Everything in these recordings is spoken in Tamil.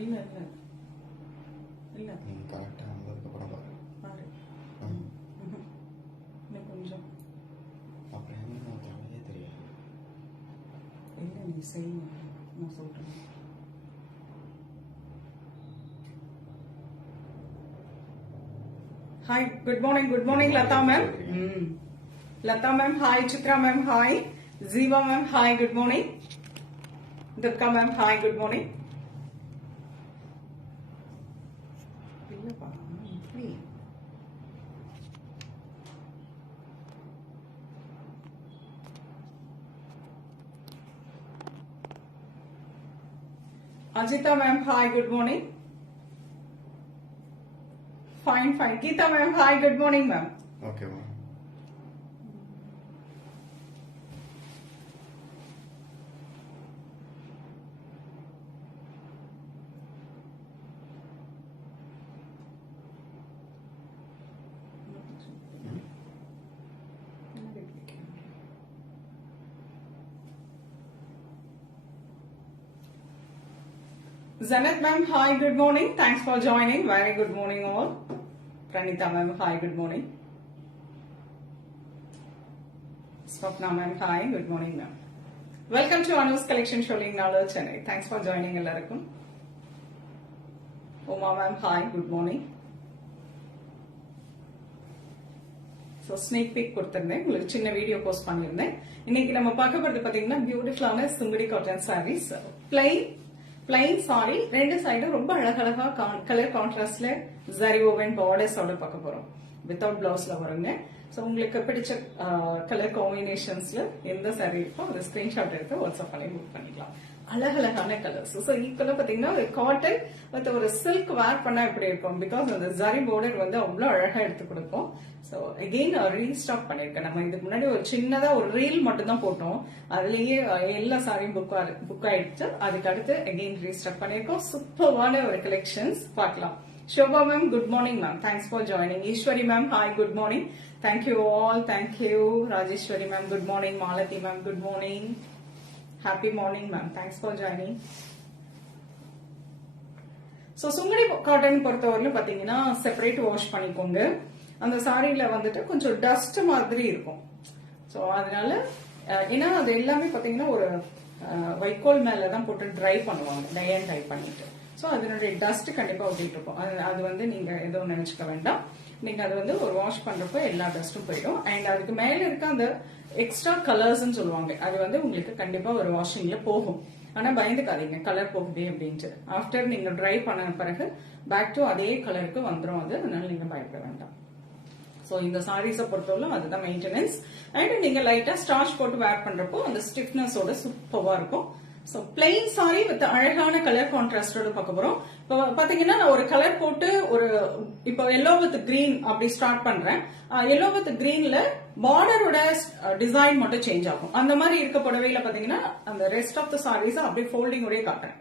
இல்ல இல்ல இல்ல கரெக்டா வந்ததுக்கு அப்புறம் பாரு. இன்னும் கொஞ்சம். அப்புறம் என்ன நான் தலையே தெரியாது. இல்ல நீ செய்யுங்க, நான் சொல்றேன். Hi, good morning Lata ma'am. Lata ma'am, hi. Chitra ma'am, hi. Ziva ma'am, hi, good morning. Durga ma'am, hi, good morning. இல்லப்பா இப்படி Ajita ma'am, hi, good morning. Fine. Geeta ma'am, hi, good morning ma'am. Okay ma'am. Zanet ma'am, hi, good morning. Thanks for joining. Very good morning all. Pranita ma'am, hi, good morning. Swapna ma'am, hi, good morning ma'am. Welcome to Anu's collection showing Nala Chennai. Thanks for joining எல்லாருக்கும். Uma ma'am, hi, good morning. So sneak peek கொடுத்திருந்தேன், உங்களுக்கு சின்ன வீடியோ போஸ்ட் பண்ணியிருந்தேன். இன்னைக்கு நம்ம பார்க்க போறது பாத்தீங்கன்னா பியூட்டிஃபுல்லான சுங்குடி காட்டன் சாரீஸ். பிளைன் சாரி, ரெண்டு சைடும் ரொம்ப அழகழகா கலர் கான்ட்ராஸ்ட்ல ஜரி ஓவன் பார்டர்ஸோட பார்க்க போறோம். வித்தவுட் பிளவுஸ்ல வருங்க. சோ உங்களுக்கு பிடிச்ச கலர் காம்பினேஷன்ஸ்ல எந்த சாரி இருக்கோ அதை ஸ்கிரீன்ஷாட் எடுத்து வாட்ஸ்அப் பண்ணி புக் பண்ணிக்கலாம். அழகழகான கலர்ஸ். ஸோ ஈக்குவலா பாத்தீங்கன்னா ஒரு காட்டன் வித் ஒரு சில்க் வேர் பண்ணா எப்படி இருக்கும், பிகாஸ் அந்த ஜரி பார்டர் வந்து அவ்வளவு அழகா எடுத்து கொடுக்கும். ஸோ அகெயின் ரீஸ்டாக் பண்ணிருக்கேன். நம்ம இதுக்கு முன்னாடி ஒரு சின்னதா ஒரு ரீல் மட்டும் தான் போட்டோம், அதுலயே எல்லா சாரியும் புக் ஆயிடுச்சு. அதுக்கு அடுத்து அகெயின் ரீஸ்டாக் பண்ணிருக்கோம். சூப்பர்வான ஒரு கலெக்ஷன்ஸ் பார்க்கலாம். Shobha ma'am, good morning ma'am. Thanks for joining. Ishwari ma'am, hi, good morning. Thank you all. Thank you. Rajeshwari ma'am, good morning. Malati ma'am, good morning. Happy morning ma'am. Thanks for joining. So Sungudi cotton பொறுத்தவரையிலும் பாத்தீங்கன்னா செப்பரேட் வாஷ் பண்ணிக்கோங்க. அந்த சாரியில வந்துட்டு கொஞ்சம் டஸ்ட் மாதிரி இருக்கும். சோ அதனால ஏன்னா அது எல்லாமே பாத்தீங்கன்னா ஒரு வைக்கோல் மேலதான் போட்டு ட்ரை பண்ணுவாங்க, டை அண்ட் டை பண்ணிட்டு. சோ அதனுடைய டஸ்ட் கண்டிப்பா ஒட்டிட்டு இருக்கும். அது வந்து நீங்க எதுவும் நினைச்சுக்க வேண்டாம். நீங்க அது வந்து ஒரு வாஷ் பண்றப்போ எல்லா டஸ்டும் போயிடும். அண்ட் அதுக்கு மேல இருக்க அந்த எக்ஸ்ட்ரா கலர்ஸ் சொல்லுவாங்க, அது வந்து உங்களுக்கு கண்டிப்பா ஒரு வாஷிங்ல போகும். ஆனா பயந்துக்காதீங்க கலர் போகுது அப்படின்ட்டு. ஆஃப்டர் நீங்க ட்ரை பண்ண பிறகு பேக் டு அதே கலருக்கு வந்துடும் அது, அதனால நீங்க பயப்பட வேண்டாம். சோ இந்த சாரீஸை பொறுத்தவரை அதுதான் மெயின்டெனன்ஸ். அண்ட் நீங்க லைட்டா ஸ்டார்ச் போட்டு வேர் பண்றப்போ அந்த ஸ்டிஃப்னஸோட சூப்பரா இருக்கும். சோ பிளைன் சாரி வித் அழகான கலர் கான்ட்ராஸ்டோட பார்க்க போறோம். இப்போ பாத்தீங்கன்னா நான் ஒரு கலர் போட்டு ஒரு இப்போ எல்லோ வித் கிரீன் அப்படி ஸ்டார்ட் பண்றேன். எல்லோ வித் கிரீன்ல பார்டரோட டிசைன் மட்டும் சேஞ்ச் ஆகும். அந்த மாதிரி இருக்க புடவையில பாத்தீங்கன்னா அந்த ரெஸ்ட் ஆஃப் த சாரீஸ் அப்படியே ஃபோல்டிங் உடைய காட்டுறேன்.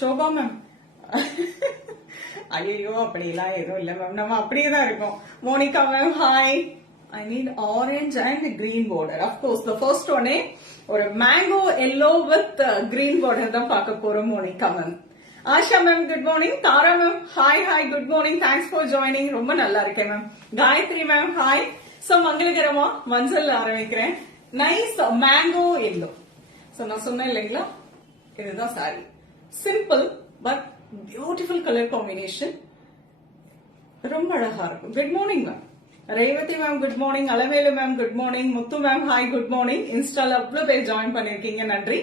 ஷோபா மேம், ஐயோ அப்படிலாம் எதுவும் இல்ல மேம், நம்ம அப்படியே தான் இருக்கோம். Monica ma'am, hi. I need orange and green border. Of course, the first one ஒரு mango yellow with green border தான் பார்க்க போறோம். Monika ma'am. Asha ma'am, good morning. Tara ma'am, hi good morning. Thanks for joining. ரொம்ப நல்லா இருக்கேன் ma'am. Gayathri ma'am, hi. So மங்களகரமா மஞ்சள் ஆரம்பிக்கிறேன். Nice mango yellow. சோ நான் சொன்னேன் இல்லைங்களா, இதுதான் sari. Simple but beautiful colour combination, ரொம்ப அழகா இருக்கும். Good morning ma'am. Revathi ma'am, good morning. Alavelu ma'am, good morning. Muthu ma'am, hi, good morning. இன்ஸ்டால அவ்வளவு பேர் ஜாயின் பண்ணிருக்கீங்க, நன்றி.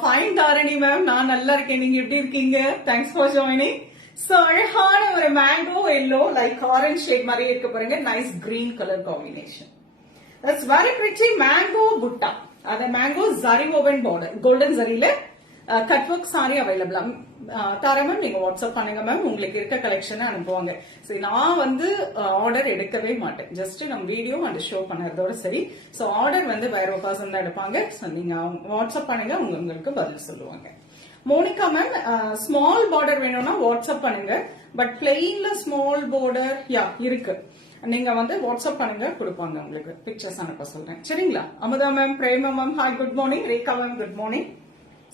ஃபைன் தாரணி மேம், நான் நல்லா இருக்கேன், நீங்க எப்படி இருக்கீங்க? Thanks for joining. சோ அழகான ஒரு mango yellow like orange shade மாதிரி இருக்க பாருங்க. Nice green colour combination. That's very pretty. Mango butta, அத mango zari woven border, golden ஜரியில கட் ஒர்க் சாரி அவைலபிளா. தாரா மேம் நீங்க வாட்ஸ்அப் பண்ணுங்க மேம், உங்களுக்கு இருக்க கலெக்ஷன் அனுப்புவாங்க. சரி, நான் வந்து ஆர்டர் எடுக்கவே மாட்டேன், ஜஸ்ட் நம்ம வீடியோ அண்ட் ஷோ பண்ணதோட சரி. சோ ஆர்டர் வந்து வேற ஒரு பர்சன் தான் எடுப்பாங்க. நீங்க வாட்ஸ்அப் பண்ணுங்க, உங்களுக்கு பதில் சொல்லுவாங்க. மோனிகா மேம், ஸ்மால் பார்டர் வேணும்னா வாட்ஸ்அப் பண்ணுங்க. பட் பிளெயின்ல ஸ்மால் பார்டர் இருக்கு, நீங்க வந்து வாட்ஸ்அப் பண்ணுங்க, கொடுப்பாங்க உங்களுக்கு. பிக்சர்ஸ் அனுப்ப சொல்றேன், சரிங்களா? Amutha ma'am, Prema ma'am, hi, good morning. Rekha ma'am, good morning.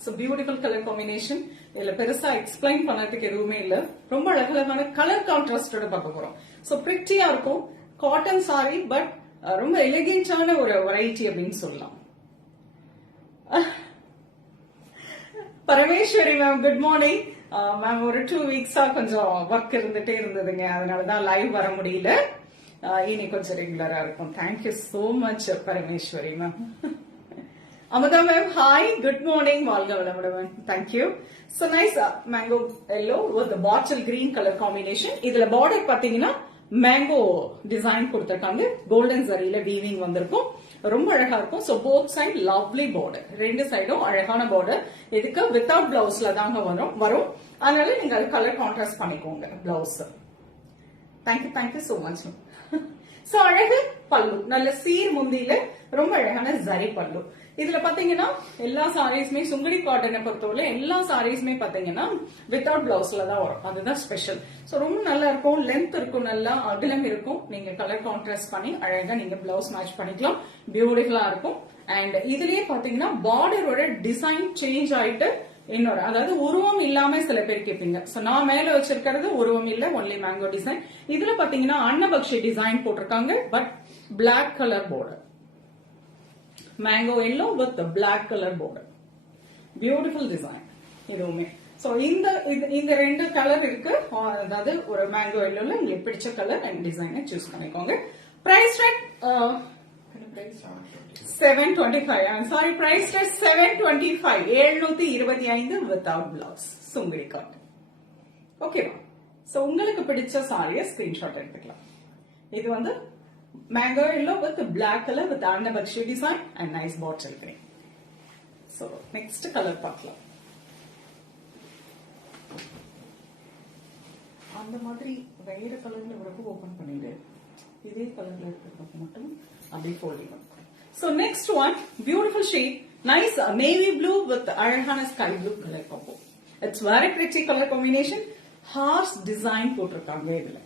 So beautiful color combination. இதுல பெருசா எக்ஸ்பிளைன் பண்ணதுக்கு எதுவுமே இல்ல. ரொம்ப அழகழகான கலர் கான்ட்ராஸ்டோட பார்க்க போறோம். So பிரிட்டியா இருக்கும். காட்டன் சாரி பட் ரொம்ப எலிகென்டான ஒரு வெரைட்டி அப்படின்னு சொல்லலாம். Parameswari ma'am good morning ma'am. ஒரு 2 வீக்ஸா கொஞ்சம் ஒர்க் இருந்துட்டே இருந்ததுங்க, அதனாலதான் லைவ் வர முடியல. இனி கொஞ்சம் ரெகுலரா இருக்கும். Thank you so much Parameswari ma'am. Amutha ma'am hi good morning. வாழ்க வளமுடன். Thank you. So nice mango yellow with bottle green colour combination. இதுல பார்டர் பாத்தீங்கன்னா மேங்கோ டிசைன் கொடுத்திருக்காங்க. கோல்டன் ஜரியில வீவிங் வந்திருக்கும். ரொம்ப அழகா இருக்கும். So both side lovely border, ரெண்டு சைடும் அழகான பார்டர். இதுக்கு வித்தவுட் பிளவுஸ்ல தாங்க வரும். அதனால நீங்க கலர் கான்ட்ராஸ்ட் பண்ணிக்கோங்க blouse. Thank you so much. So அழகு பல்லு, நல்ல சீர் முந்தியில ரொம்ப அழகான ஜரி பல்லு. இதுல பாத்தீங்கன்னா எல்லா சாரீஸ்மே சுங்குடி காட்டனை பொறுத்தவரை எல்லா சாரீஸ்மே பாத்தீங்கன்னா வித்தவுட் பிளவுஸ்ல தான் வரும். அதுதான் ஸ்பெஷல். சோ ரொம்ப நல்லா இருக்கும். லென்த் இருக்கும், நல்லா அகலம் இருக்கும். நீங்க கலர் கான்ட்ராஸ்ட் பண்ணி அழகா நீங்க பிளவுஸ் மேட்ச் பண்ணிக்கலாம். பியூட்டிஃபுல்லா இருக்கும். அண்ட் இதுலயே பாத்தீங்கன்னா பார்டரோட டிசைன் சேஞ்ச் ஆயிட்டு இன்னொரு, அதாவது உருவம் இல்லாம சில பேர் கேட்பீங்க. சோ நான் மேல வச்சிருக்கிறது உருவம் இல்ல, ஒன்லி மேங்கோ டிசைன். இதுல பாத்தீங்கன்னா அன்னபக்ஷி டிசைன் போட்டிருக்காங்க but black colour border. Mango yellow with black colour border. Beautiful design இதுவுமே. சோ இந்த ரெண்டு கலர் இருக்கு. அதாவது ஒரு மேங்கோ எல்லோல உங்களுக்கு பிடிச்ச கலர் அண்ட் டிசைனை சூஸ் பண்ணிக்கோங்க. Price rate 725. I'm sorry, price rate 725. 725 without blouse. Sungudi cotton. ஓகேவா? சோ உங்களுக்கு பிடிச்ச சாரியை ஸ்கிரீன்ஷாட் எடுத்துக்கலாம். இது வந்து mango yellow with black colour with annapakshi design and nice bottle green. So next colour பார்க்கலாம். அந்த மாதிரி வேற கலர்ல வரப்போ ஓபன் பண்ணிடு. இதே கலர்ல இருக்கிறது மட்டும் அப்படியே ஃபோல்டிங் பண்ணுங்க. So next one, beautiful shade, nice navy blue with அழகான sky blue color combo. It's very pretty color combination. Horse design போட்டிருக்காங்க இதுல.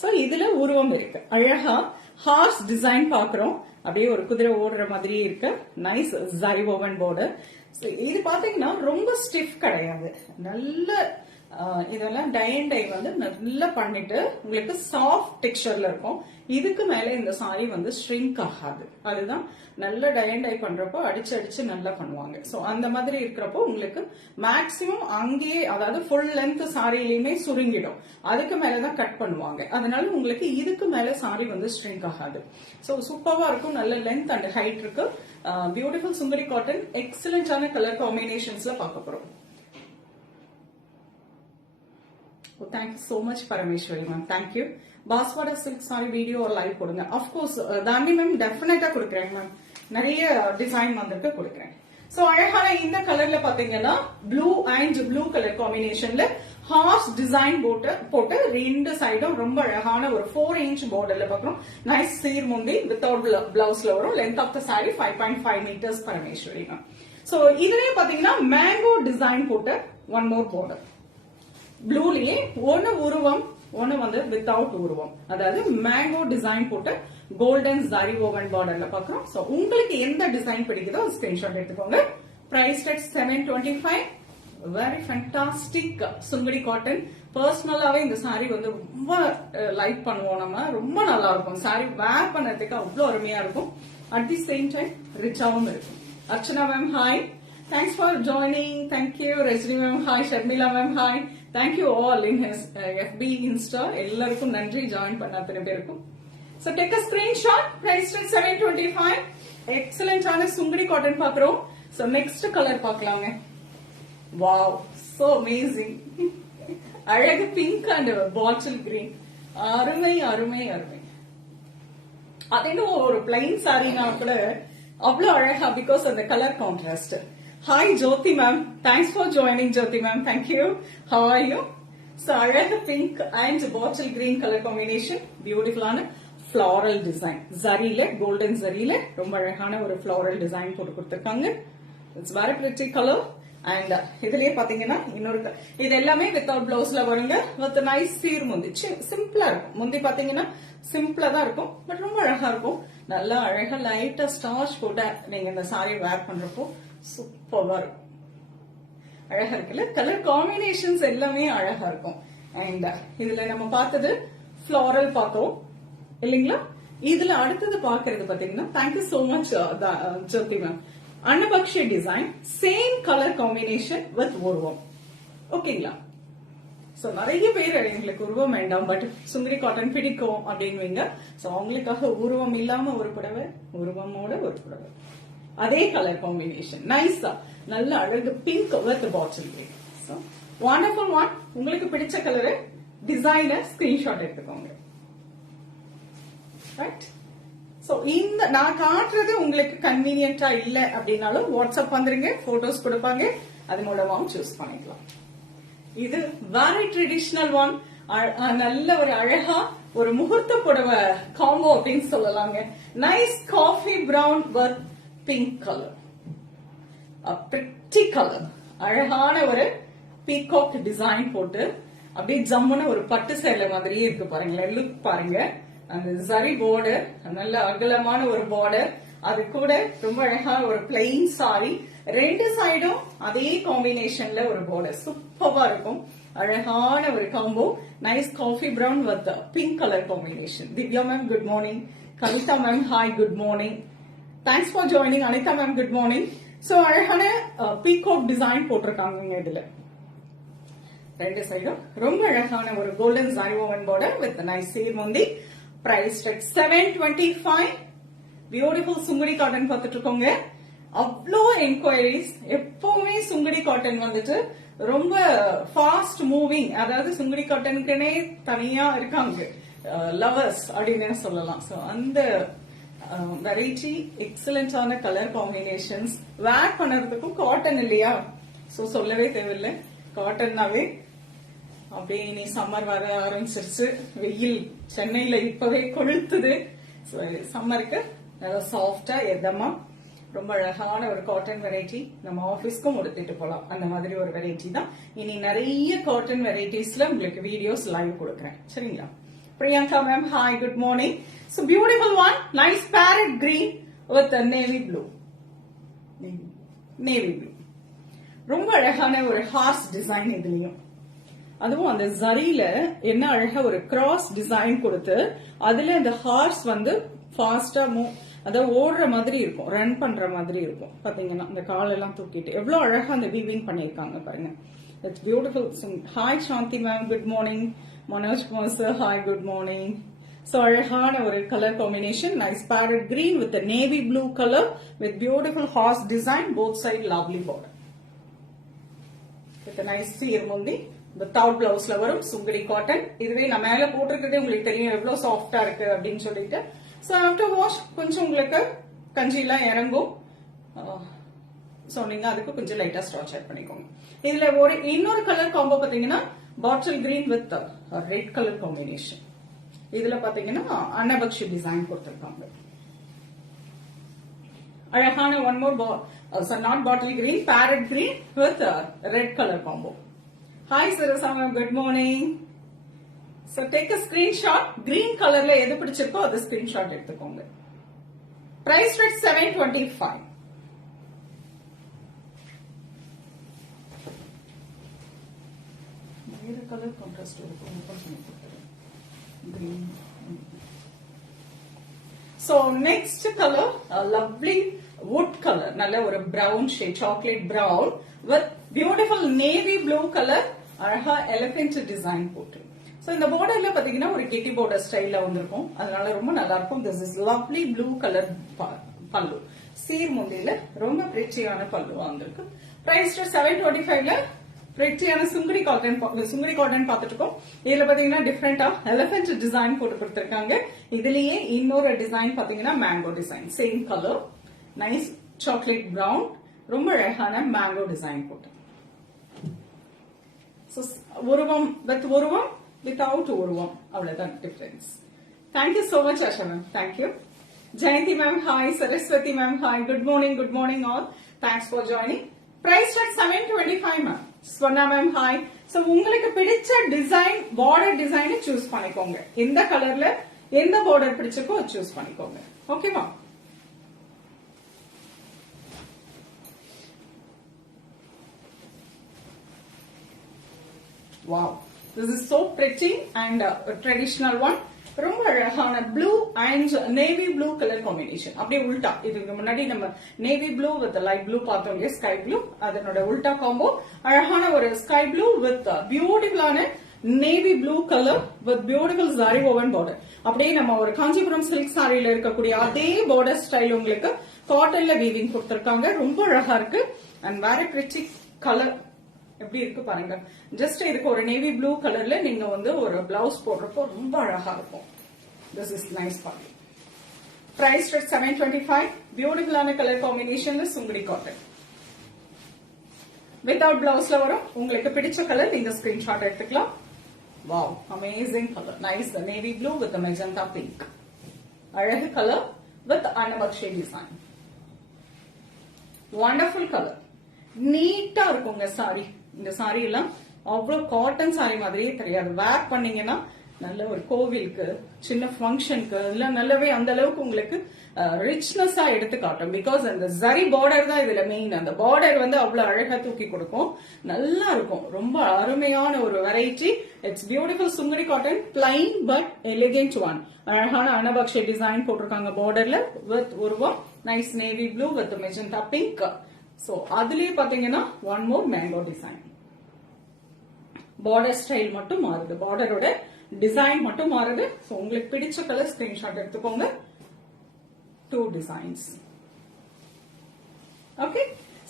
So இதுல உருவம் இருக்கு. அழகா ஹார்ஸ் டிசைன் பாக்குறோம். அப்படியே ஒரு குதிரை ஓடுற மாதிரி இருக்கு. Nice zari woven border. இது பாத்தீங்கன்னா ரொம்ப ஸ்டிஃப் கிடையாது. நல்ல இதெல்லாம் டை அண்ட் டை வந்து நல்லா பண்ணிட்டு உங்களுக்கு சாஃப்ட் டெக்ஸ்சர்ல இருக்கும். இதுக்கு மேல இந்த சாரி வந்து ஷ்ரிங்க் ஆகாது. அதுதான் நல்ல டை அண்ட் டை பண்றப்போ அடிச்சு நல்லா பண்ணுவாங்க. சோ அந்த மாதிரி இருக்கிறப்போ உங்களுக்கு மேக்சிமம் அங்கேயே, அதாவது ஃபுல் லென்த் சாரியிலுமே சுருங்கிடும். அதுக்கு மேலதான் கட் பண்ணுவாங்க. அதனால உங்களுக்கு இதுக்கு மேல சாரி வந்து ஷ்ரிங்க் ஆகாது. சோ சூப்பரா இருக்கும். நல்ல லென்த் அண்ட் ஹைட் இருக்கு. Beautiful Sungudi cotton. எக்ஸலண்டான கலர் காம்பினேஷன்ஸ்ல பார்க்க போறோம். Oh, thank you so much Parameshwari ma'am. Thank you. Baswada silk saree video or live போடுங்க. Of course தாண்டி மேம் டெஃபினட்டா கொடுக்குறேன் மேம். நிறைய டிசைன் வந்துட்டு கொடுக்குறேன். சோ அழகான இந்த கலர்ல பாத்தீங்கன்னா ப்ளூ அண்ட் ப்ளூ கலர் காம்பினேஷன்ல ஹார்ஸ் டிசைன் போட்டு ரெண்டு சைடும் ரொம்ப அழகான ஒரு 4 inch பார்டர்ல பாக்குறோம். நைஸ் சீர் முந்தி வித்தவுட் பிளவுஸ்ல வரும். Length of the sari 5.5 meters Parameswari ma'am. So இதுலயே பாத்தீங்கன்னா மேங்கோ டிசைன் போட்டு ஒன் மோர் பார்டர். ப்ளூலயே ஒன்னு உருவம், ஒன்னு வந்து வித்தவுட் உருவம். அதாவது மேங்கோ டிசைன் போட்டு கோல்டன் ஜரி ஓவன் பார்டர்ல பாக்குறோம். சோ உங்களுக்கு எந்த டிசைன் பிடிக்குதோ ஸ்கிரீன்ஷாட் எடுத்துக்கோங்க. Price rate 725. Very fantastic Sungudi cotton. பர்சனலாவே இந்த சாரி வந்து ரொம்ப லைக் பண்ணுவோம். நம்ம ரொம்ப நல்லா இருக்கும். சாரி வேர் பண்ணதுக்கு அவ்வளவு அருமையா இருக்கும். அட் தி சேம் டைம் ரிச்சாவும் இருக்கும். Archana ma'am hi. Thanks for joining. Thank you. Rajni ma'am hi. Sharmila ma'am hi. Thank you all in his FB Insta. எல்லாருக்கும் நன்றி ஜாயின் பண்ண அத்தனை பேருக்கும். So take a screenshot. Price rate 725. Excellent ஆன சுங்குடி காட்டன் பாக்குறோம். So next color பார்க்கலாங்க. Wow, so amazing. அழகு பிங்க் அண்ட் பாட்டில் கிரீன். அருமை அருமை அருமை. அது ஒரு பிளைன் சாரினா கூட அவ்வளவு அழகா பிகாஸ் அந்த colour contrast. Hi Jyoti ma'am. Thanks for joining Jyoti ma'am. Thank you. How are you? So அழகு pink and bottle green colour combination. பியூட்டிஃபுல்லான floral design. ஜரியில கோல்டன் ஜரியில ரொம்ப அழகான ஒரு floral design போட்டு கொடுத்திருக்காங்க. It's very pretty color. And இதுலயே பாத்தீங்கன்னா இன்னொரு இது எல்லாமே வித்தவுட் பிளவுஸ்ல வருங்க. வித் நைஸ் சீர் முந்தி சிம்பிளா இருக்கும். முந்தி பாத்தீங்கன்னா சிம்பிளா தான் இருக்கும் பட் ரொம்ப அழகா இருக்கும். நல்லா அழகா லைட்டா ஸ்டார்ச் போட்ட நீங்க இந்த சாரி வேர் பண்றப்போ சூப்பரா இருக்கும். அழகா இருக்குல்ல. கலர் காம்பினேஷன்ஸ் எல்லாமே அழகா இருக்கும். அண்ட் இதுல நம்ம பார்த்தது ஃபிளாரல் பார்த்தோம் இல்லைங்களா. இதுல அடுத்தது பாக்குறது பாத்தீங்கன்னா, thank you so much Jyothi ma'am, annapakshi design, same colour combination with உருவம். ஓகேங்களா. சோ நிறைய பேர் எங்களுக்கு உருவம் வேண்டாம், பட் சுந்தரி காட்டன் பிடிக்கும் அப்படின்வீங்க. சோ அவங்களுக்காக உருவம் இல்லாம ஒரு புடவை, உருவமோட ஒரு புடவை, அதே கலர் காம்பினேஷன், நைஸா நல்ல அழகு pink with bottle green. So wonderful one. உங்களுக்கு பிடிச்ச கலரு டிசைனர் ஸ்கிரீன்ஷாட் எடுத்துக்கோங்க. ரைட். சோ இந்த நான் காட்டுறது உங்களுக்கு கன்வீனியன்டா இல்ல அப்படின்னாலும் வாட்ஸ்அப் வந்துருங்க, போட்டோஸ் கொடுப்பாங்க, அது மூலமாவும் சூஸ் பண்ணிக்கலாம். இது வெரி ட்ரெடிஷனல் ஒன். நல்ல ஒரு அழகா ஒரு முகூர்த்த புடவை காம்போ அப்படின்னு சொல்லலாங்க. Nice coffee brown with pink colour, pretty colour, அழகான ஒரு பீகாக் டிசைன் போட்டு அப்படியே ஜம்முன்னு ஒரு பட்டு சேலை மாதிரியே இருக்கு பாருங்களேன். லுக் பாருங்க. அந்த சரி பார்டர், நல்ல அகலமான ஒரு பார்டர், அது கூட ரொம்ப அழகா ஒரு பிளெயின் சாரி, ரெண்டு சைடும் அதே காம்பினேஷன்ல ஒரு பார்டர், சூப்பரா இருக்கும். அழகான ஒரு combo. Nice coffee brown with pink colour combination. Divya ma'am good morning. Kavitha ma'am hi good morning. Thanks for joining. Anitha ma'am good morning. So அழகான பீகாக் டிசைன் போட்டிருக்காங்க இதுல. ரெண்டு சைடும் ரொம்ப அழகான ஒரு golden zari woven border with nice சீர்முந்தி. Price like 725. Beautiful Sungudi cotton பார்த்துட்டு இருக்கோங்க. அவ்வளோ என்கொயரிஸ். எப்பவுமே சுங்குடி காட்டன் வந்துட்டு ரொம்ப ஃபாஸ்ட் மூவிங், அதாவது சுங்குடி காட்டனுக்குனே தனியா இருக்காங்க லவர்ஸ் அப்படின்னு சொல்லலாம். சோ அந்த வெரைட்டி, எக்ஸலண்டான கலர் காம்பினேஷன்ஸ், வேர் பண்ணுறதுக்கும் காட்டன் இல்லையா, சோ சொல்லவே தேவையில்லை. காட்டன்னாவே அப்படியே இனி சம்மர் வர ஆரம்பிச்சிருச்சு. வெயில் சென்னையில இப்பவே கொளுத்துது. சம்மருக்கு நல்லா சாஃப்டா எதமா ரொம்ப அழகான ஒரு காட்டன் வெரைட்டி நம்ம ஆபீஸ்க்கும் உடுத்திட்டு போலாம். அந்த மாதிரி ஒரு வெரைட்டி தான். இனி நிறைய காட்டன் வெரைட்டிஸ்ல உங்களுக்கு வீடியோஸ் லைவ் கொடுக்குறேன். சரிங்களா. Priyanka ma'am hi good morning. So beautiful one, nice parrot green with a navy blue. Navy blue. ரொம்ப அழகான ஒரு ஹார்ஸ் டிசைன் இதுலயும். அதுவும் அந்த ஜரியில என்ன அழகா ஒரு கிராஸ் டிசைன் கொடுத்து அதுல அந்த ஹார்ஸ் வந்து ஃபாஸ்டா அதாவது ஓடுற மாதிரி இருக்கும், ரன் பண்ற மாதிரி இருக்கும். பாத்தீங்கன்னா அந்த காலெல்லாம் தூக்கிட்டு எவ்வளவு அழகா அந்த வீவிங் பண்ணிருக்காங்க பாருங்க. It's beautiful. Hi Shanthi ma'am good morning. Manoj Kumar sir hi good morning. So அழகான ஒரு colour combination, nice parrot green with navy blue colour with beautiful horse design, both side lovely border with nice சீர்முந்தி. வித்தவுட் பிளவுஸ்ல வரும் சுங்குடி காட்டன். இதுவே நான் மேல போட்டிருக்கிறதே உங்களுக்கு தெரியும் எவ்வளவு சாஃப்டா இருக்கு அப்படின்னு சொல்லிட்டு. சோ ஆஃப்டர் வாஷ் கொஞ்சம் உங்களுக்கு கஞ்சி எல்லாம் இறங்கும். சோ நீங்க அதுக்கு கொஞ்சம் லைட்டா ஸ்டார்ச் ஆட் பண்ணிக்கோங்க. இதுல ஒரு இன்னொரு கலர் காம்போ பாத்தீங்கன்னா bottle green with red colour combination. இதுல பாத்தீங்கன்னா அன்னபக்ஷி டிசைன் கொடுத்திருக்காங்க. அழகான one more not bottle green, farad green with red colour combo. Hi Sarasa ma'am good morning. So take a screenshot. Green colorல எது பிடிச்சிருக்கோ அது screenshot எடுத்துக்கோங்க. Price rate 725. வேற கலர் கான்ட்ராஸ்ட் இருக்கும். Green. So next color, a lovely wood color. நல்ல ஒரு brown shade, chocolate brown with beautiful navy blue color. அழகா எலிஃபென்ட் டிசைன் போட்டு. சோ இந்த பார்டர்ல பாத்தீங்கன்னா ஒரு கெட்டி பார்டர் ஸ்டைல்ல வந்திருக்கும். அதனால ரொம்ப நல்லா இருக்கும். This is lovely blue colour பல்லு. சீர்முந்தியில ரொம்ப பிரிட்டியான பல்லு வந்திருக்கு. பிரைஸ் 725ல பிரிட்டியான சுங்குடி காட்டன் பார்த்துட்டு இருக்கோம். இதுல பாத்தீங்கன்னா டிஃபரெண்டா எலிஃபென்ட் டிசைன் போட்டு கொடுத்திருக்காங்க. இதுலயே இன்னொரு டிசைன் பாத்தீங்கன்னா mango design, same colour, nice chocolate brown, ரொம்ப அழகான மேங்கோ டிசைன் போட்டு. உருவம் வித் உருவம், வித்வுட் உருவம், அவ்வளவுதான் difference. Thank you so much Asha ma'am. Thank you. Jayanthi ma'am hi. Saraswathi ma'am hi. Good morning all. Thanks for joining. Price 725 ma'am. Swarna ma'am hi. So உங்களுக்கு பிடிச்ச டிசைன், பார்டர் டிசைனை சூஸ் பண்ணிக்கோங்க. எந்த கலர்ல எந்த பார்டர் பிடிச்சிருக்கோ சூஸ் பண்ணிக்கோங்க. ஓகேவா. Wow, this is so pretty and traditional one. ரொம்ப அழகான blue and navy blue colour combination. அப்படியே உல்டா, இதுக்கு முன்னாடி நம்ம navy blue with light blue பார்த்தோம் இல்லையா, ஸ்கை ப்ளூ, அதனோட உல்டா காம்போ. அழகான ஒரு ஸ்கை ப்ளூ வித் பியூட்டிஃபுல்லான navy blue colour with beautiful zari woven border. அப்படியே நம்ம ஒரு காஞ்சிபுரம் சில்க் சாரியில இருக்கக்கூடிய அதே பார்டர் ஸ்டைல் உங்களுக்கு காட்டன்ல வீவிங் கொடுத்திருக்காங்க. ரொம்ப அழகா இருக்கு அண்ட் வெரி பிரிட்டி கலர். எப்படி இருக்கு பாருங்க. ஜஸ்ட் இதுக்கு ஒரு நேவி ப்ளூ கலர்ல நீங்க வந்து ஒரு பிளவுஸ் போடுறப்போ ரொம்ப அழகா இருக்கும். திஸ் இஸ் நைஸ் பாருங்க. Price rate 725. பியூட்டிஃபுல்லான கலர் காம்பினேஷன்ல சுங்குடி காட்டன். வித்வுட் பிளவுஸ்ல வரும். உங்களுக்கு பிடிச்ச கலர் நீங்க ஸ்கிரீன்ஷாட் எடுத்துக்கலாம். Wow, amazing colour. Nice navy blue with magenta pink. அழகு colour with annapakshi design. Wonderful colour. நீட்டா இருக்குங்க சாரி. இந்த சாரி எல்லாம் அவ்வளவு காட்டன் சாரி மாதிரியே தெரியாது. வேர் பண்ணீங்கன்னா நல்ல ஒரு கோவிலுக்கு, சின்ன ஃபங்க்ஷனுக்கு எல்லாம் நல்லாவே அந்த அளவுக்கு உங்களுக்கு ரிச்னஸா எடுத்து காட்டும். பிகாஸ் அந்த ஜரி பார்டர் தான் இதுல மெயின். அந்த பார்டர் வந்து அவ்வளவு அழகா தூக்கி கொடுக்கும். நல்லா இருக்கும். ரொம்ப அருமையான ஒரு variety. It's beautiful Sungudi cotton. Plain but elegant one. அழகான அன்னபக்ஷி டிசைன் போட்டிருக்காங்க பார்டர்ல வித் உருவம். Nice navy blue with magenta pink. So அதுலயே பாத்தீங்கன்னா one more mango design. Border style மட்டும் மாறுது. பார்டரோட டிசைன் மட்டும் மாறுது. சோ உங்களுக்கு பிடிச்ச கலர் ஸ்கிரீன்ஷாட் எடுத்துக்கோங்க. 2 designs. Okay.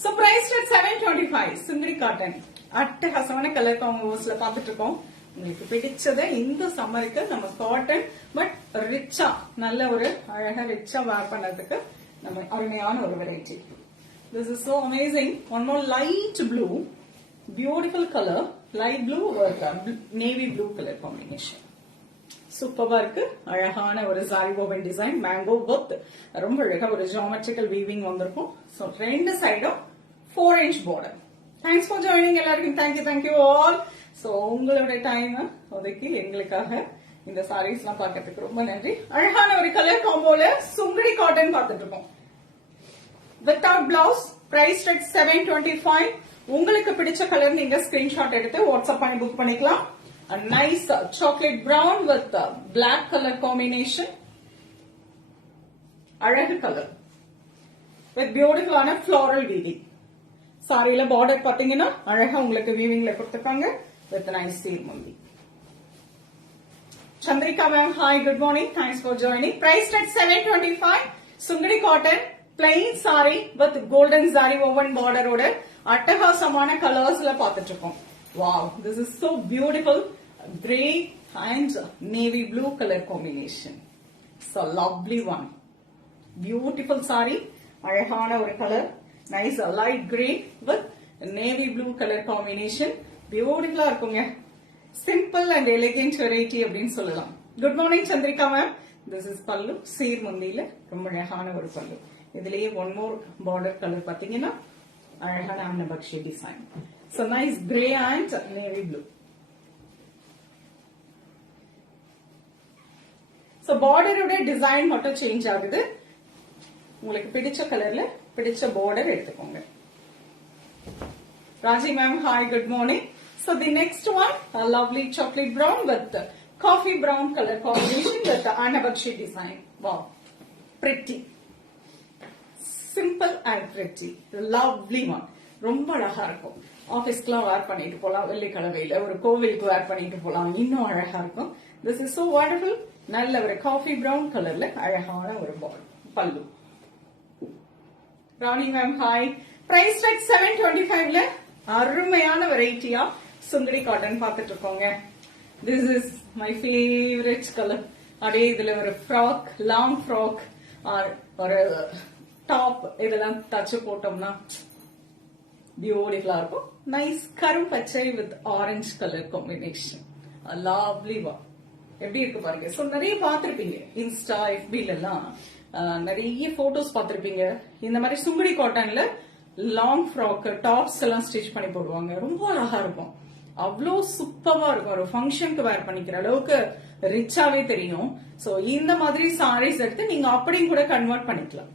So price rate 725. Sungudi cotton. அட்டகாசமான கலர் காம்போஸ்ல பாத்துட்டு இருக்கோம். உங்களுக்கு பிடிச்சத இந்த சம்மருக்கு நம்ம காட்டன் பட் ரிச்சா, நல்ல ஒரு அழகா ரிச்சா வேர் பண்ணதுக்கு நம்ம அருமையான ஒரு variety. This is so amazing. One more light blue, beautiful color, light blue with navy blue color combination. சூப்பரா இருக்கு. அழகான ஒரு sari woven design. Mango with ரொம்ப அழகா ஒரு ஜியோமெட்ரிக்கல் வீவிங் வந்திருக்கும். சோ ரெண்டு சைடும் 4 inch border. Thanks for joining எல்லாருக்கும். Thank you all. சோ உங்களோட டைம் ஒதுக்கி எங்களுக்காக இந்த சாரீஸ் எல்லாம் பார்க்கறதுக்கு ரொம்ப நன்றி. அழகான ஒரு கலர் காம்போல சுங்குடி காட்டன் பார்த்துட்டு இருக்கோம். Without blouse. Price rate 725. உங்களுக்கு பிடிச்ச கலர் நீங்க ஸ்கிரீன்ஷாட் எடுத்து வாட்ஸ்அப் பண்ணி புக் பண்ணிக்கலாம். A nice chocolate brown with black color combination. அழகு கலர் with beautiful ஆன floral weaving. சாரியில பார்டர் பாத்தீங்கன்னா அழகா உங்களுக்கு வீவிங்ல கொடுத்திருக்காங்க with nice சீர்முந்தி. Chandrika ma'am, hi, good morning. Thanks for joining. Price at 725. Sungadi cotton, plain saree with golden zari woven border ஓட அட்டகாசமான கலர்ஸ்ல பாத்துட்டு இருக்கோம். Wow, this is so beautiful. Grey and navy blue color combination. So lovely one. Beautiful saree. அழகான ஒரு colour. Nice light green with navy blue color combination. Beautiful இருக்குங்க. Simple and elegant variety அப்படின்னு சொல்லலாம். Good morning Chandrika ma'am. This is pallu. சீர் முந்தியில ரொம்ப அழகான ஒரு பல்லு. இதுலயே one more border color பாத்தீங்கன்னா அழகான அன்னபக்ஷி design. So nice grey and navy blue. So border ஓட டிசைன் மட்டும் சேஞ்ச் ஆகுது. உங்களுக்கு பிடிச்ச கலர்ல பிடிச்ச border எடுத்துக்கோங்க. Raji ma'am, hi, good morning. So the next one, a lovely chocolate brown with coffee brown color combination with the Annabakshi design. Wow, pretty. Simple and pretty. Lovely one. ரொம்ப அழகா இருக்கும். ஆபீஸ்க்குலாம் வேர் பண்ணிட்டு போலாம், வெள்ளிக்கிழமையில ஒரு கோவிலுக்கு வேர் பண்ணிட்டு போலாம், இன்னும் அழகா இருக்கும். This is so wonderful. நல்ல ஒரு காஃபி பிரவுன் கலர்ல அழகான ஒரு பல்லு. Rani ma'am, hi. Price like 725ல அருமையான வெரைட்டியா சுந்தரி காட்டன் பார்த்துட்டு இருக்கோங்க. This is my favourite colour. அப்படியே இதுல ஒரு ஃப்ராக், லாங் ஃப்ராக், ஒரு டாப் இதெல்லாம் தச்சு போட்டோம்னா பியூட்டிஃபுல்லா இருக்கும். நைஸ் கரும்பச்சை with orange colour combination. Lovely வா. எப்படி இருக்கு பாருங்க. சோ நிறைய பாத்திருப்பீங்க இன்ஸ்டா, எஃபில எல்லாம் நிறைய போட்டோஸ் பாத்திருப்பீங்க. இந்த மாதிரி சுங்குடி காட்டன்ல லாங் ஃப்ராக், டாப்ஸ் எல்லாம் ஸ்டிச் பண்ணி போடுவாங்க. ரொம்ப அழகா இருக்கும். அவ்வளோ சூப்பரா இருக்கும். ஒரு ஃபங்க்ஷனுக்கு வேர் பண்ணிக்கிற அளவுக்கு ரிச்சாவே தெரியும். சோ இந்த மாதிரி சாரீஸ் எடுத்து நீங்க அப்படியும் கூட கன்வெர்ட் பண்ணிக்கலாம்.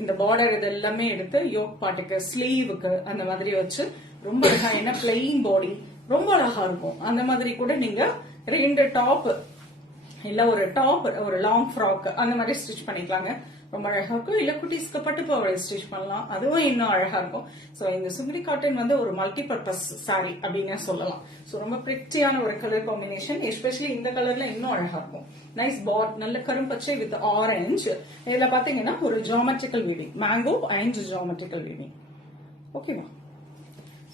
இந்த பார்டர் இது எல்லாமே எடுத்து யோக் பாட்டுக்கு, ஸ்லீவுக்கு அந்த மாதிரி வச்சு ரொம்ப அழகா, என்ன பிளெயின் பாடி ரொம்ப அழகா இருக்கும். அந்த மாதிரி கூட நீங்க 2 டாப் இல்ல ஒரு டாப் ஒரு லாங் ஃப்ராக் அந்த மாதிரி ஸ்டிச் பண்ணிக்கலாங்க. ரொம்ப அழகா இருக்கும். இல்ல குட்டீஸ்க்கு பட்டு பாவாடை ஸ்டிச் பண்ணலாம், அதுவும் இன்னும் அழகா இருக்கும். சோ இந்த சுங்குடி காட்டன் வந்து ஒரு மல்டி பர்பஸ் சாரி அப்படின்னு சொல்லலாம். சோ ரொம்ப பிரிட்டியான ஒரு கலர் காம்பினேஷன், எஸ்பெஷலி இந்த கலர்ல இன்னும் அழகா இருக்கும். நைஸ் பாட், நல்ல கரும்பச்சை வித் ஆரஞ்சு. இதுல பாத்தீங்கன்னா ஒரு geometrical weaving, mango and geometrical weaving. ஓகேவா?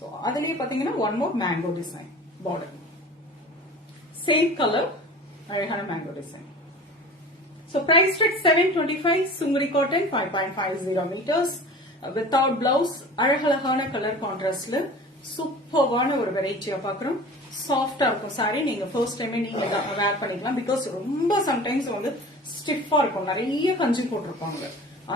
சோ அதுலயே பாத்தீங்கன்னா one more mango design border, same colour, அழகான mango design. So price tag 725, Sungri cotton 5.50 meters without blouse. அழகழகான கலர் கான்ட்ராஸ்ட்ல சூப்பர்வான ஒரு வெரைட்டியா பாக்குறோம். சாஃப்டா இருக்கும் சாரி. நீங்க ஃபர்ஸ்ட் டைம் நீங்க வேர் பண்ணிக்கலாம். பிகாஸ் ரொம்ப சம்டைம்ஸ் வந்து ஸ்டிஃபா இருக்கும், நிறைய கஞ்சி போட்டிருப்பாங்க.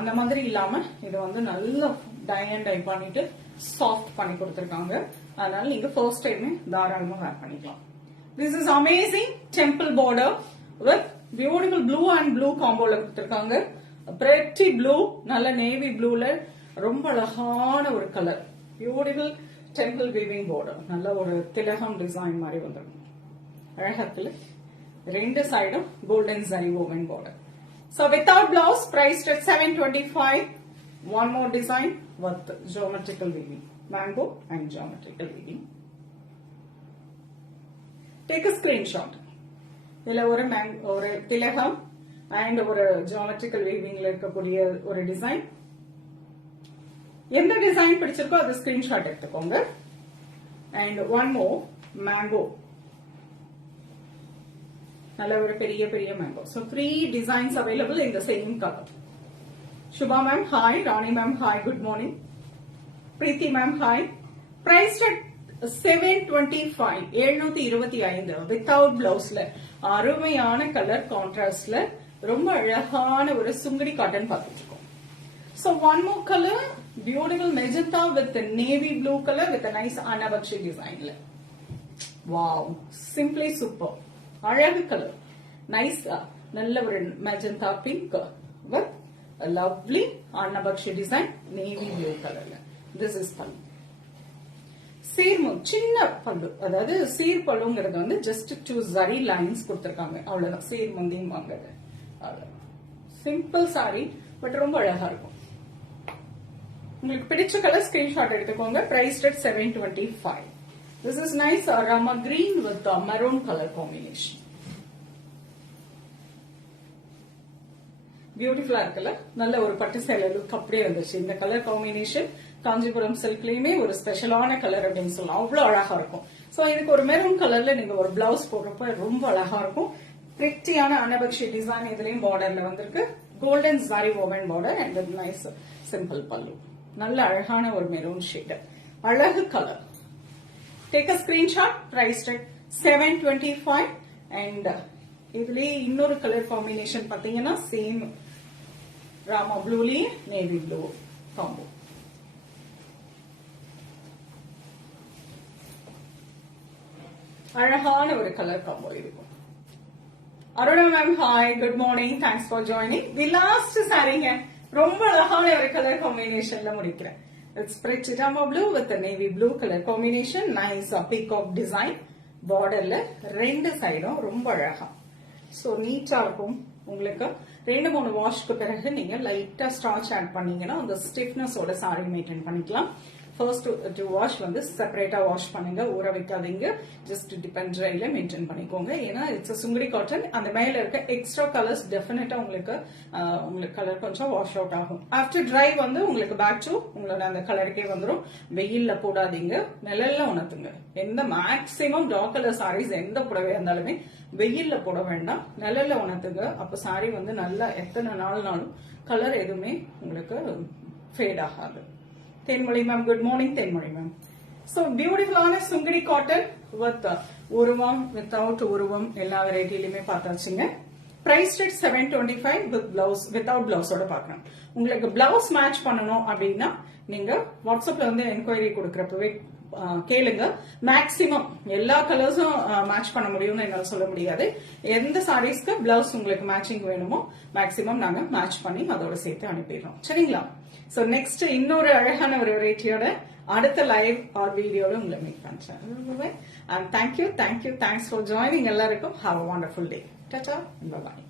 அந்த மாதிரி இல்லாம இது வந்து நல்ல டை அண்ட் டை பண்ணிட்டு சாஃப்ட் பண்ணி கொடுத்திருக்காங்க. அதனால நீங்க ஃபர்ஸ்ட் டைம் தாராளமா வேர் பண்ணிக்கலாம். This is amazing temple border with beautiful blue and blue காம்போல கொடுத்திருக்காங்க. pretty blue, நல்ல நேவி ப்ளூல ரொம்ப அழகான ஒரு colour. Beautiful temple weaving border, நல்ல ஒரு திலகம் டிசைன் மாதிரி வந்துடும். அழகத்துல 2 சைடும் golden zari woven border. So without blouse, priced at 725. One more design with geometrical weaving, mango and geometrical weaving. Take a screenshot. இதுல ஒரு திலகம் அண்ட் ஒரு ஜியோமெட்ரிக்கல் வீவிங்ல இருக்கக்கூடிய ஒரு டிசைன். எந்த டிசைன் பிடிச்சிருக்கோ அது ஸ்கிரீன்ஷாட் எடுத்துக்கோங்க. அண்ட் ஒன் மோர் மேங்கோ, நல்ல ஒரு பெரிய பெரிய mango. So 3 designs available in the same color. Shubha ma'am, hi. Rani ma'am, hi. Good morning. Preeti ma'am, hi. Price at 725, 725 without பிளவுஸ்ல அருமையான கலர் கான்ட்ராஸ்ட்ல ரொம்ப அழகான ஒரு சுங்குடி காட்டன் பார்த்துட்டு இருக்கோம். So one more color, beautiful magenta with a navy blue color with a nice anabakshi design. Wow, simply super. அழகு கலர், நைஸ், நல்ல ஒரு magenta pink with a lovely anabakshi design, navy blue colorல. This is பல்லு. சின்ன பல்லு, அதாவது சீர் பல்லுங்கிறது வந்து ஜஸ்ட் 2 ஜரி லைன்ஸ் கொடுத்திருக்காங்க, அவ்வளவுதான். சீர் முந்தியும் வாங்குறது சிம்பிள் சாரி, பட் ரொம்ப அழகா இருக்கும். உங்களுக்கு பிடிச்ச கலர் ஸ்கிரீன்ஷாட் எடுத்துக்கோங்க. Price at 725. This is nice rama green with maroon color combination. பியூட்டிஃபுல்லா இருக்குல்ல, நல்ல ஒரு பட்டு சேலை லுக் அப்படியே வந்துச்சு. இந்த கலர் காம்பினேஷன் காஞ்சிபுரம் சில்க்லயுமே ஒரு ஸ்பெஷலான கலர் அப்படின்னு சொல்லலாம், அவ்வளவு அழகா இருக்கும். சோ இதுக்கு ஒரு மெரூன் கலர்ல நீங்க ஒரு பிளவுஸ் போடுறப்ப ரொம்ப அழகா இருக்கும். பிரிட்டியான அனபக்ஷி டிசைன் இதுலயும் பார்டர்ல வந்திருக்கு. Golden zari woven border and with nice simple பல்லு. நல்ல அழகான ஒரு மெரூன் ஷேட், அழகு colour. Take a screenshot. Price at 725. And இதுலயே இன்னொரு கலர் காம்பினேஷன் பாத்தீங்கன்னா சேம் ராமா ப்ளூலயே நேவி ப்ளூ காம்போ. அழகான ஒரு கலர் காம்போ இருக்கும். Aruna ma'am, hi, good morning, thanks for joining. The last சாரிங்க, ரொம்ப அழகான ஒரு கலர் காம்பினேஷன்ல முடிக்கிறேன். It's pretty Rama blue with navy blue colour combination, nice peacock design. பார்டர்ல 2 சைடும் ரொம்ப அழகா, சோ நீட்டா இருக்கும். உங்களுக்கு 2-3 வாஷ்க்கு பிறகு நீங்க லைட்டா ஸ்டார்ச் ஆட் பண்ணீங்கன்னா அந்த ஸ்டிஃப்னஸோட சாரி மெயின்டைன் பண்ணிக்கலாம். ஃபர்ஸ்ட் 2 வாஷ் வந்து செப்பரேட்டா வாஷ் பண்ணுங்க, ஊற வைக்காதீங்க. ஜஸ்ட் டிபெண்ட் ட்ரைல மெயின்டைன் பண்ணிக்கோங்க. ஏன்னா இட்ஸ் சுங்குடி காட்டன், அந்த மேல இருக்க எக்ஸ்ட்ரா கலர்ஸ் டெஃபினட்டா உங்களுக்கு கலர் கொஞ்சம் வாஷ் அவுட் ஆகும். ஆஃப்டர் ட்ரை வந்து உங்களுக்கு பேக் டு உங்களோட அந்த கலருக்கே வந்துடும். வெயில்ல போடாதீங்க, நிழல்ல உணர்த்துங்க. எந்த மேக்சிமம் டார்க் கலர் சாரீஸ் எந்த புடவையா இருந்தாலுமே வெயில்ல போட வேண்டாம், நிழல்ல உணர்த்துங்க. அப்ப சாரி வந்து நல்லா எத்தனை நாள்னாலும் கலர் எதுவுமே உங்களுக்கு ஃபேட் ஆகாது. Thenmozhi ma'am, good morning Thenmozhi ma'am. So பியூட்டிஃபுல்லான சுங்குடி காட்டன் வித் உருவம் வித்தவுட் உருவம் எல்லா வெரைட்டிலுமே பார்த்தாச்சுங்க. Price at 725 with blouse, without பிளவுஸோட பார்க்கணும். உங்களுக்கு பிளவுஸ் மேட்ச் பண்ணணும் அப்படின்னா நீங்க வாட்ஸ்அப்ல வந்து என்கொயரி கொடுக்கறப்பவே கேளுங்க. மேக்சிமம் எல்லா கலர்ஸும் மேட்ச் பண்ண முடியும்னு என்னால சொல்ல முடியாது. எந்த சாரீஸ்க்கு பிளவுஸ் உங்களுக்கு மேட்சிங் வேணுமோ மேக்சிமம் நாங்க மேட்ச் பண்ணி அதோட சேர்த்து அனுப்பிடுறோம். சரிங்களா? சோ நெக்ஸ்ட் இன்னொரு அழகான ஒரு வெரைட்டியோட அடுத்த லைவ் ஆர் வீடியோல உங்களை மீட் பண்றேன். And thank you, thanks for joining. எல்லாருக்கும் have a wonderful day. Tata, bye bye.